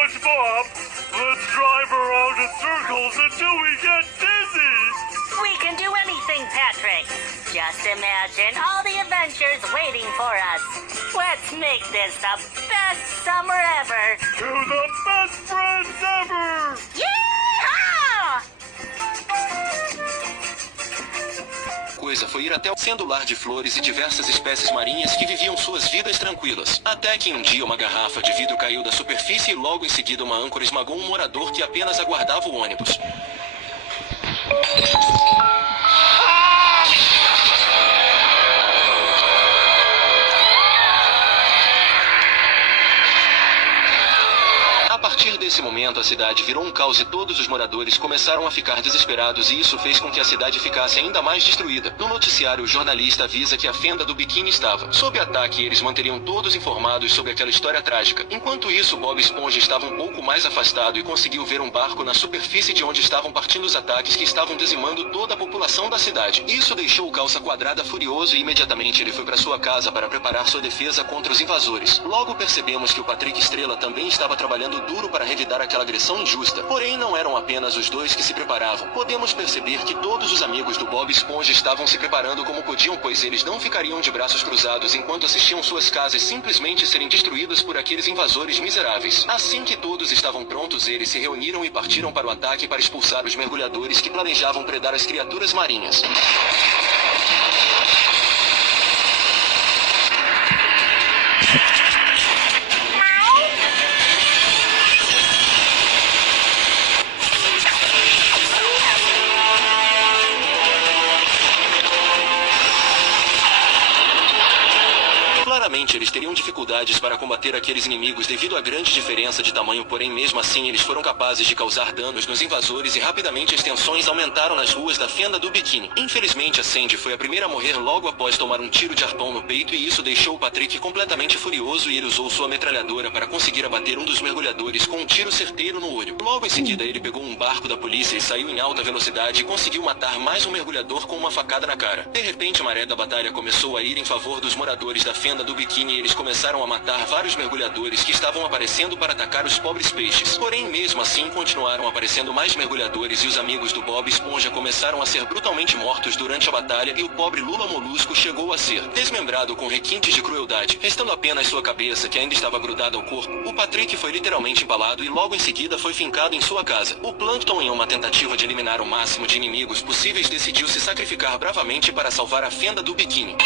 SpongeBob, let's drive around in circles until we get dizzy. We can do anything, Patrick. Just imagine all the adventures waiting for us. Let's make this the best summer ever. To the best friends ever. Yeehaw! Coisa foi ir até o sendo lar de flores e diversas espécies marinhas que viviam suas vidas tranquilas. Até que um dia uma garrafa de vidro caiu da superfície e logo em seguida uma âncora esmagou um morador que apenas aguardava o ônibus. A partir desse momento a cidade virou um caos e todos os moradores começaram a ficar desesperados e isso fez com que a cidade ficasse ainda mais destruída. No noticiário o jornalista avisa que a fenda do biquíni estava sob ataque e eles manteriam todos informados sobre aquela história trágica. Enquanto isso Bob Esponja estava um pouco mais afastado e conseguiu ver um barco na superfície de onde estavam partindo os ataques que estavam dizimando toda a população da cidade. Isso deixou o Calça Quadrada furioso e imediatamente ele foi para sua casa para preparar sua defesa contra os invasores. Logo percebemos que o Patrick Estrela também estava trabalhando duro para revidar aquela agressão injusta. Porém, não eram apenas os dois que se preparavam. Podemos perceber que todos os amigos do Bob Esponja estavam se preparando como podiam, pois eles não ficariam de braços cruzados enquanto assistiam suas casas simplesmente serem destruídas por aqueles invasores miseráveis. Assim que todos estavam prontos, eles se reuniram e partiram para o ataque para expulsar os mergulhadores que planejavam predar as criaturas marinhas. Claramente eles teriam dificuldades para combater aqueles inimigos devido à grande diferença de tamanho, porém mesmo assim eles foram capazes de causar danos nos invasores e rapidamente as tensões aumentaram nas ruas da fenda do biquíni. Infelizmente a Sandy foi a primeira a morrer logo após tomar um tiro de arpão no peito e isso deixou o Patrick completamente furioso e ele usou sua metralhadora para conseguir abater um dos mergulhadores com um tiro certeiro no olho. Logo em seguida ele pegou um barco da polícia e saiu em alta velocidade e conseguiu matar mais um mergulhador com uma facada na cara. De repente a maré da batalha começou a ir em favor dos moradores da fenda do biquíni e eles começaram a matar vários mergulhadores que estavam aparecendo para atacar os pobres peixes. Porém, mesmo assim, continuaram aparecendo mais mergulhadores e os amigos do Bob Esponja começaram a ser brutalmente mortos durante a batalha e o pobre Lula Molusco chegou a ser desmembrado com requintes de crueldade, restando apenas sua cabeça que ainda estava grudada ao corpo. O Patrick foi literalmente empalado e logo em seguida foi fincado em sua casa. O Plankton, em uma tentativa de eliminar o máximo de inimigos possíveis, decidiu se sacrificar bravamente para salvar a fenda do biquíni.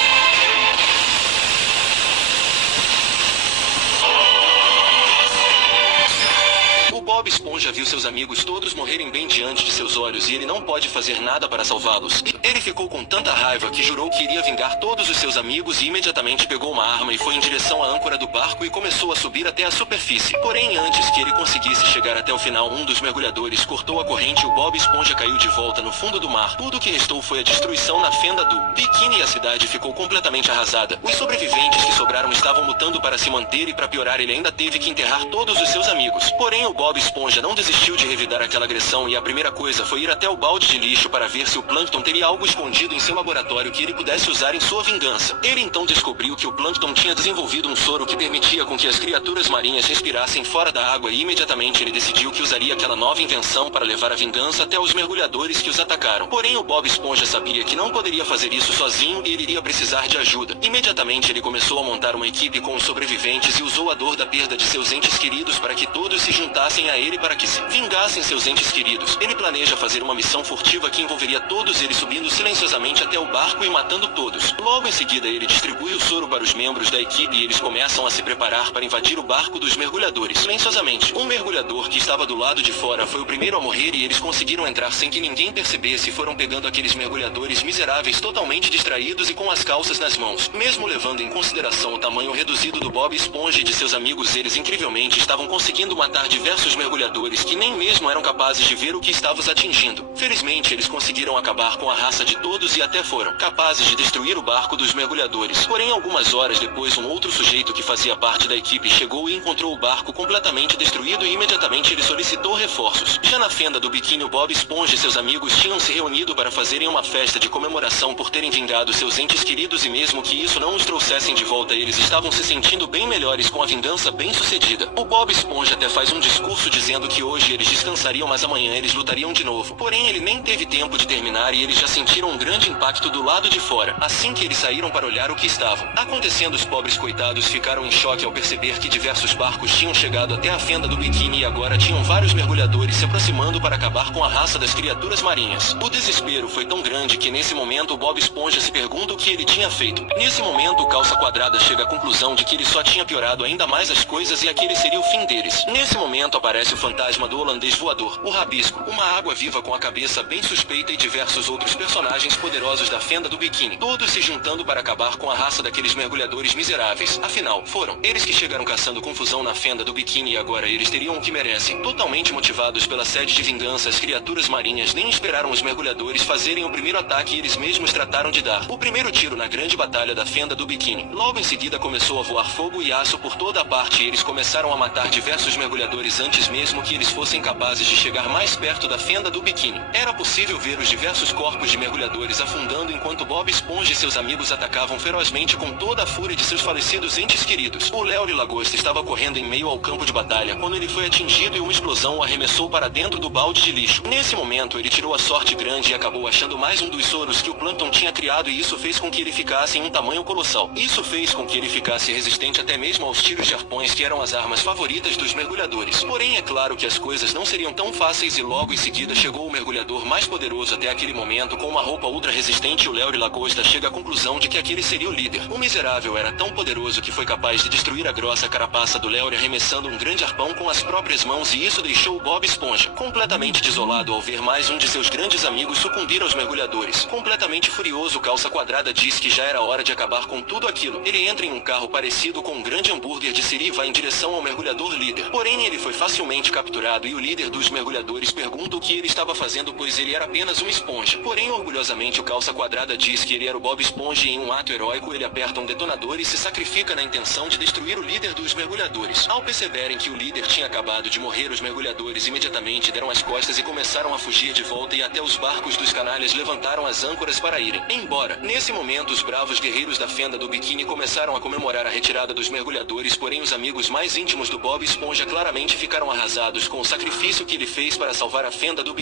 Bob Esponja viu seus amigos todos morrerem bem diante de seus olhos e ele não pode fazer nada para salvá-los. Ele ficou com tanta raiva que jurou que iria vingar todos os seus amigos e imediatamente pegou uma arma e foi em direção à âncora do barco e começou a subir até a superfície. Porém, antes que ele conseguisse chegar até o final, um dos mergulhadores cortou a corrente e o Bob Esponja caiu de volta no fundo do mar. Tudo que restou foi a destruição na fenda do biquíni e a cidade ficou completamente arrasada. Os sobreviventes que sobraram estavam lutando para se manter e para piorar ele ainda teve que enterrar todos os seus amigos. Porém, o Bob Esponja não desistiu de revidar aquela agressão e a primeira coisa foi ir até o balde de lixo para ver se o Plankton teria algo escondido em seu laboratório que ele pudesse usar em sua vingança. Ele então descobriu que o Plankton tinha desenvolvido um soro que permitia com que as criaturas marinhas respirassem fora da água e imediatamente ele decidiu que usaria aquela nova invenção para levar a vingança até os mergulhadores que os atacaram. Porém, o Bob Esponja sabia que não poderia fazer isso sozinho e ele iria precisar de ajuda. Imediatamente ele começou a montar uma equipe com os sobreviventes e usou a dor da perda de seus entes queridos para que todos se juntassem a ele para que se vingassem seus entes queridos. Ele planeja fazer uma missão furtiva que envolveria todos eles subindo silenciosamente até o barco e matando todos. Logo em seguida ele distribui o soro para os membros da equipe e eles começam a se preparar para invadir o barco dos mergulhadores. Silenciosamente, um mergulhador que estava do lado de fora foi o primeiro a morrer e eles conseguiram entrar sem que ninguém percebesse e foram pegando aqueles mergulhadores miseráveis totalmente distraídos e com as calças nas mãos. Mesmo levando em consideração o tamanho reduzido do Bob Esponja e de seus amigos, eles incrivelmente estavam conseguindo matar diversos mergulhadores mergulhadores que nem mesmo eram capazes de ver o que estava os atingindo. Felizmente, eles conseguiram acabar com a raça de todos e até foram capazes de destruir o barco dos mergulhadores. Porém, algumas horas depois, um outro sujeito que fazia parte da equipe chegou e encontrou o barco completamente destruído e imediatamente ele solicitou reforços. Já na fenda do biquíni, o Bob Esponja e seus amigos tinham se reunido para fazerem uma festa de comemoração por terem vingado seus entes queridos, e mesmo que isso não os trouxessem de volta, eles estavam se sentindo bem melhores com a vingança bem sucedida. O Bob Esponja até faz um discurso dizendo que hoje eles descansariam, mas amanhã eles lutariam de novo. Porém, ele nem teve tempo de terminar e eles já sentiram um grande impacto do lado de fora. Assim que eles saíram para olhar o que estavam acontecendo, os pobres coitados ficaram em choque ao perceber que diversos barcos tinham chegado até a fenda do biquíni e agora tinham vários mergulhadores se aproximando para acabar com a raça das criaturas marinhas. O desespero foi tão grande que nesse momento o Bob Esponja se pergunta o que ele tinha feito. Nesse momento, o Calça Quadrada chega à conclusão de que ele só tinha piorado ainda mais as coisas e aquele seria o fim deles. Nesse momento aparece o fantasma do holandês voador, o Rabisco, uma água viva com a cabeça bem suspeita e diversos outros personagens poderosos da fenda do biquíni, todos se juntando para acabar com a raça daqueles mergulhadores miseráveis. Afinal, foram eles que chegaram caçando confusão na fenda do biquíni e agora eles teriam o que merecem. Totalmente motivados pela sede de vingança, as criaturas marinhas nem esperaram os mergulhadores fazerem o primeiro ataque e eles mesmos trataram de dar o primeiro tiro na grande batalha da fenda do biquíni. Logo em seguida começou a voar fogo e aço por toda a parte e eles começaram a matar diversos mergulhadores antes mesmo que eles fossem capazes de chegar mais perto da fenda do biquíni. Era possível ver os diversos corpos de mergulhadores afundando enquanto Bob Esponja e seus amigos atacavam ferozmente com toda a fúria de seus falecidos entes queridos. O Léo Lagosta estava correndo em meio ao campo de batalha quando ele foi atingido e uma explosão o arremessou para dentro do balde de lixo. Nesse momento ele tirou a sorte grande e acabou achando mais um dos soros que o Plankton tinha criado, e isso fez com que ele ficasse em um tamanho colossal. Isso fez com que ele ficasse resistente até mesmo aos tiros de arpões, que eram as armas favoritas dos mergulhadores. Porém, é claro que as coisas não seriam tão fáceis e logo em seguida chegou o mergulhador mais poderoso até aquele momento com uma roupa ultra resistente, e o Léo Lagosta chega à conclusão de que aquele seria o líder. O miserável era tão poderoso que foi capaz de destruir a grossa carapaça do Léo arremessando um grande arpão com as próprias mãos, e isso deixou o Bob Esponja completamente desolado ao ver mais um de seus grandes amigos sucumbir aos mergulhadores. Completamente furioso, o Calça Quadrada diz que já era hora de acabar com tudo aquilo. Ele entra em um carro parecido com um grande hambúrguer de siri e vai em direção ao mergulhador líder. Porém, ele foi facilmente capturado e o líder dos mergulhadores pergunta o que ele estava fazendo, pois ele era apenas uma esponja. Porém, orgulhosamente, o Calça Quadrada diz que ele era o Bob Esponja e em um ato heróico ele aperta um detonador e se sacrifica na intenção de destruir o líder dos mergulhadores. Ao perceberem que o líder tinha acabado de morrer, os mergulhadores imediatamente deram as costas e começaram a fugir de volta, e até os barcos dos canalhas levantaram as âncoras para irem embora. Nesse momento, os bravos guerreiros da fenda do biquíni começaram a comemorar a retirada dos mergulhadores, porém os amigos mais íntimos do Bob Esponja claramente ficaram arrasados com o sacrifício que ele fez para salvar a fenda do biquíni.